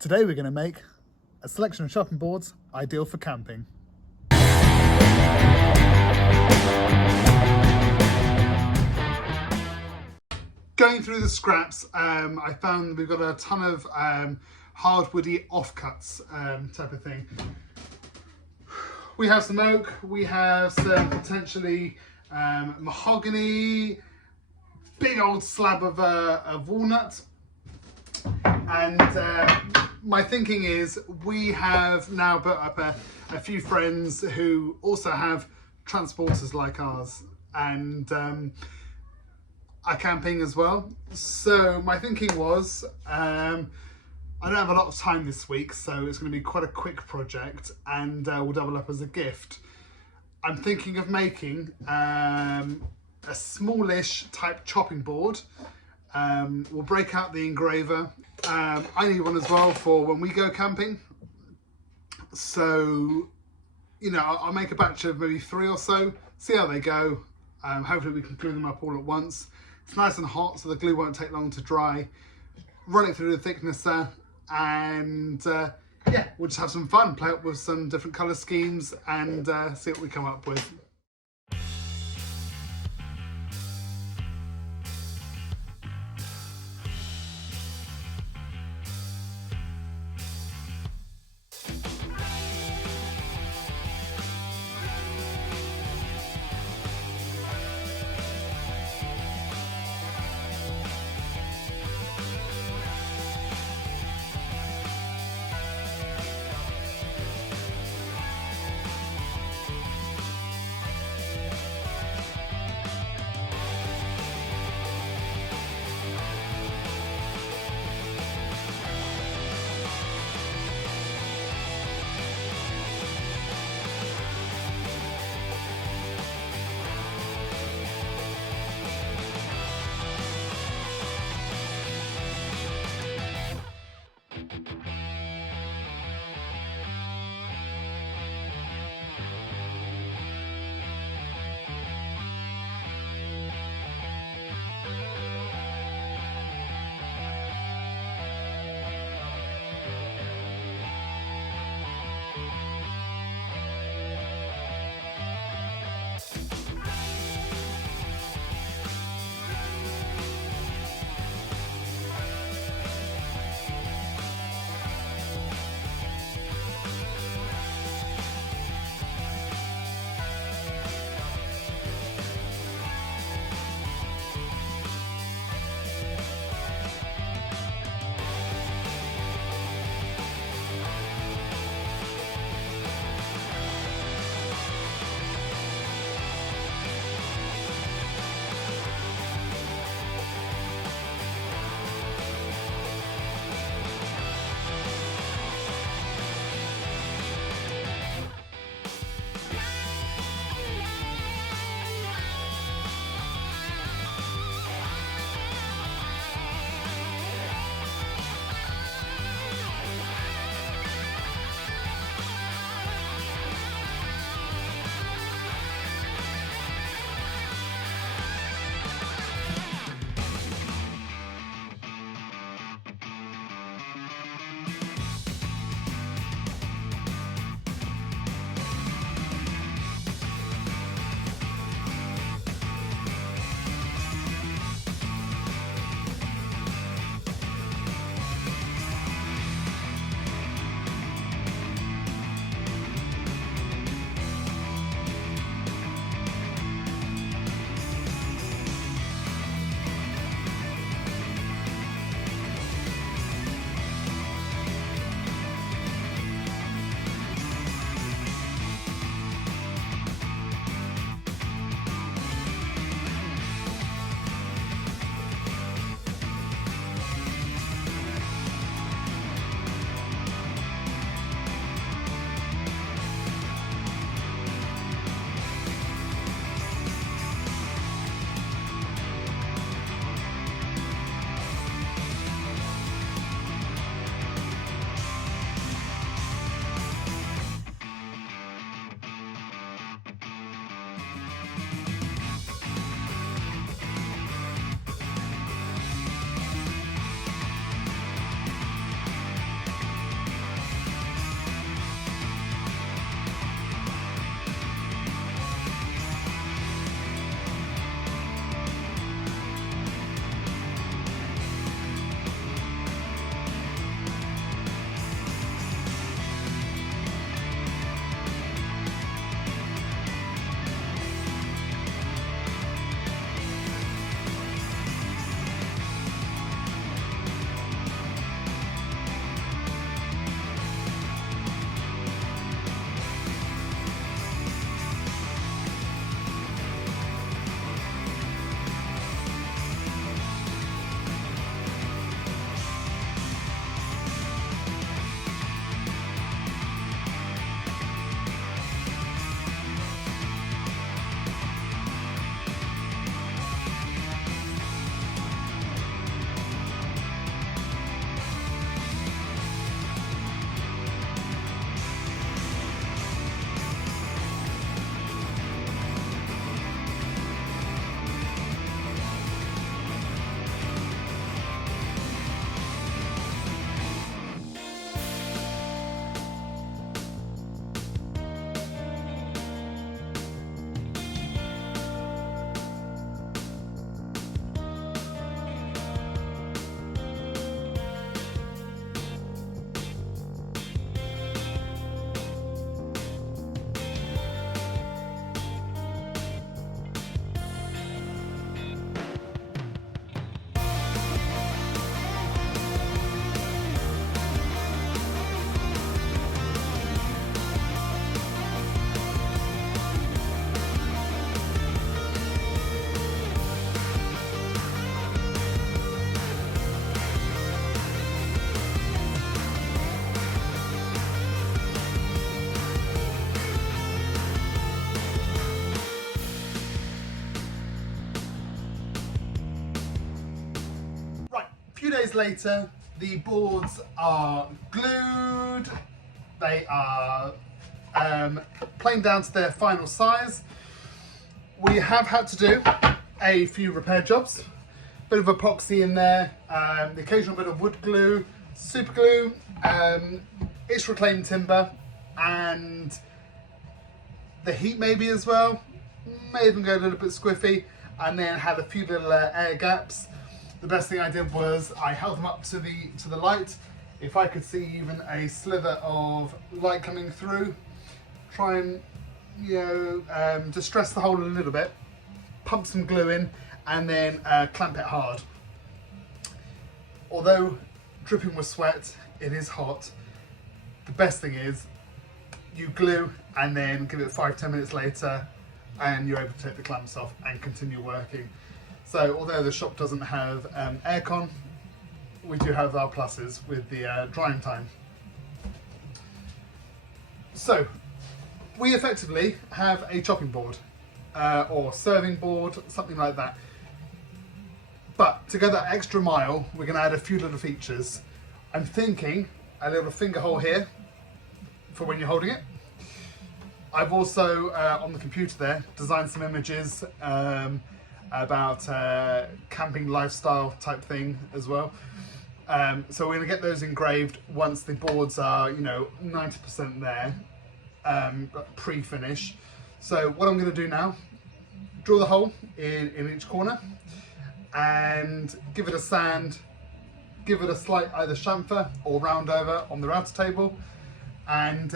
Today we're going to make a selection of chopping boards ideal for camping. Going through the scraps, I found we've got a ton of hardwoody offcuts type of thing. We have some oak, we have some potentially mahogany, big old slab of walnut, and my thinking is we have now built up a few friends who also have transporters like ours and are camping as well. So my thinking was I don't have a lot of time this week, so it's going to be quite a quick project, and we'll double up as a gift. I'm thinking of making a smallish type chopping board. We'll break out the engraver. I need one as well for when we go camping. So, you know, I'll make a batch of maybe 3 or so, see how they go. Hopefully we can glue them up all at once. It's nice and hot, so the glue won't take long to dry. Run it through the thicknesser, and yeah, we'll just have some fun, play up with some different colour schemes and see what we come up with. days later, the boards are glued. They are planed down to their final size. We have had to do a few repair jobs. Bit of epoxy in there, the occasional bit of wood glue, super glue, it's reclaimed timber, and the heat maybe as well. May even go a little bit squiffy, and then had a few little air gaps. The best thing I did was I held them up to the light. If I could see even a slither of light coming through, try and distress the hole a little bit, pump some glue in, and then clamp it hard. Although dripping with sweat, it is hot. The best thing is you glue and then give it 5-10 minutes later and you're able to take the clamps off and continue working. So although the shop doesn't have aircon, we do have our pluses with the drying time. So we effectively have a chopping board or serving board, something like that. But to go that extra mile, we're going to add a few little features. I'm thinking a little finger hole here for when you're holding it. I've also, on the computer there, designed some images about camping lifestyle type thing as well. So we're going to get those engraved once the boards are, 90% there, pre-finish. So what I'm going to do now, drill the hole in each corner and give it a sand, give it a slight either chamfer or round over on the router table, and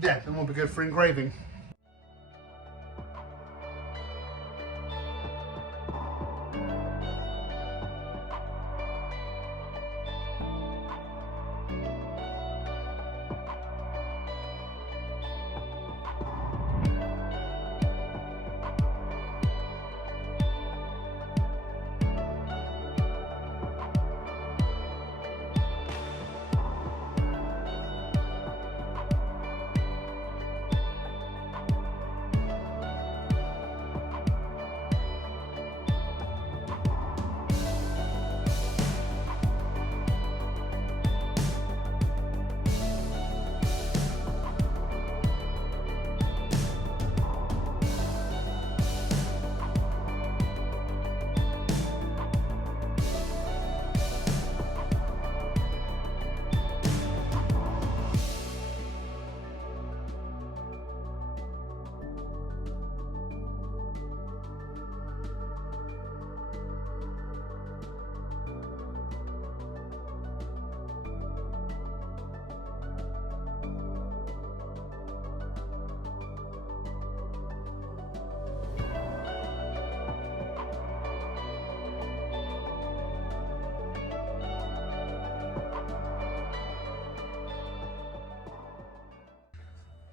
then we'll be good for engraving.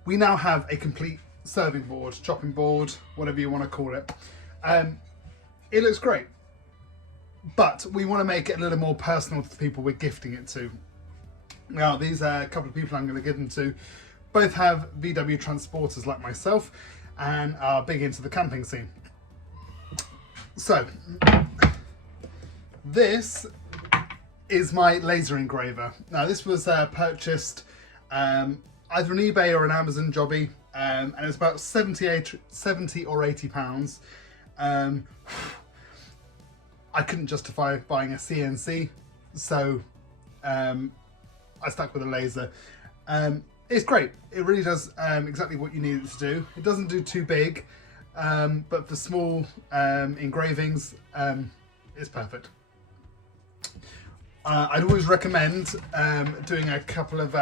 We now have a complete serving board, chopping board, whatever you want to call it. It looks great, but we want to make it a little more personal to the people we're gifting it to. Now, these are a couple of people I'm going to give them to. Both have VW transporters like myself and are big into the camping scene. So, this is my laser engraver. Now, this was purchased either an eBay or an Amazon jobby, and it's about 70 or 80 pounds. I couldn't justify buying a CNC, so I stuck with a laser. It's great. It really does exactly what you need it to do. It doesn't do too big, but for small engravings, it's perfect. I'd always recommend doing a couple of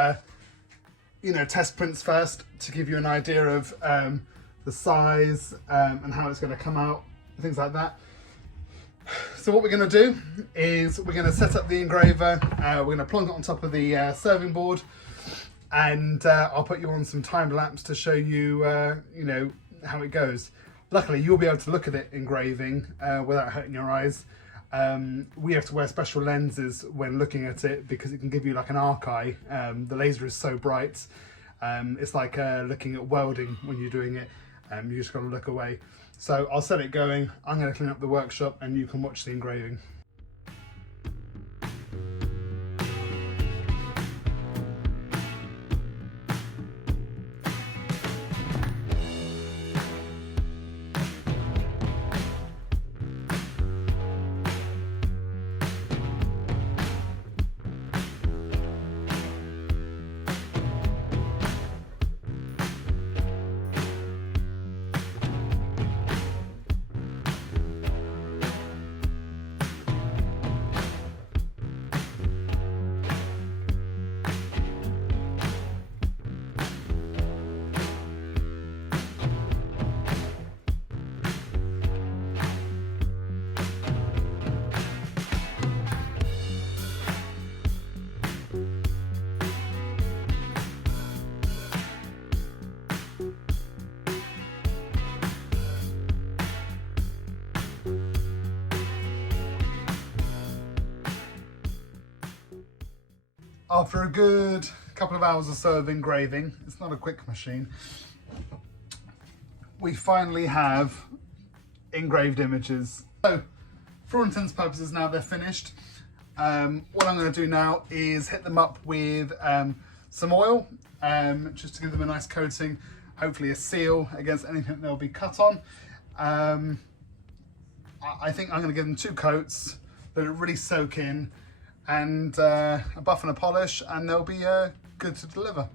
test prints first to give you an idea of the size and how it's going to come out, things like that. So what we're going to do is we're going to set up the engraver, we're going to plonk it on top of the serving board, and I'll put you on some time lapse to show you how it goes. Luckily you'll be able to look at it engraving without hurting your eyes. We have to wear special lenses when looking at it because it can give you like an arc eye. The laser is so bright, it's like looking at welding when you're doing it. You just got to look away. So I'll set it going, I'm going to clean up the workshop and you can watch the engraving. After a good couple of hours or so of engraving, it's not a quick machine, we finally have engraved images. So, for all intents and purposes, now they're finished. What I'm going to do now is hit them up with some oil, just to give them a nice coating, hopefully a seal against anything they'll be cut on. I think I'm going to give them 2 coats, let it really soak in, and a buff and a polish, and they'll be good to deliver.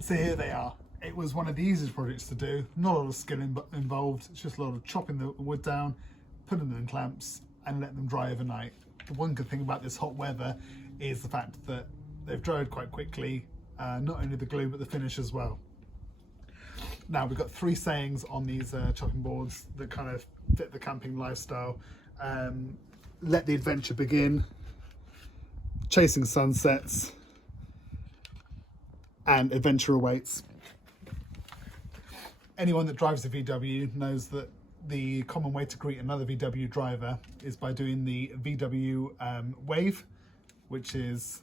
So here they are. It was one of the easiest projects to do. Not a lot of skill involved. It's just a lot of chopping the wood down, putting them in clamps, and let them dry overnight. The one good thing about this hot weather is the fact that they've dried quite quickly. Not only the glue, but the finish as well. Now we've got 3 sayings on these chopping boards that kind of fit the camping lifestyle. Let the adventure begin, chasing sunsets, and adventure awaits. Anyone that drives a VW knows that the common way to greet another VW driver is by doing the VW wave, which is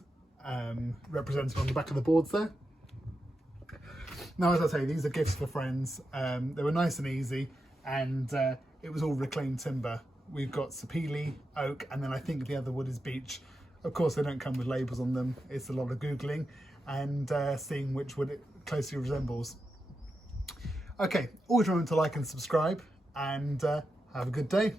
represented on the back of the boards there. Now, as I say, these are gifts for friends. They were nice and easy, and it was all reclaimed timber. We've got sapele, oak, and then I think the other wood is beech. Of course, they don't come with labels on them. It's a lot of Googling and seeing which wood it closely resembles. Okay, always remember to like and subscribe, and have a good day.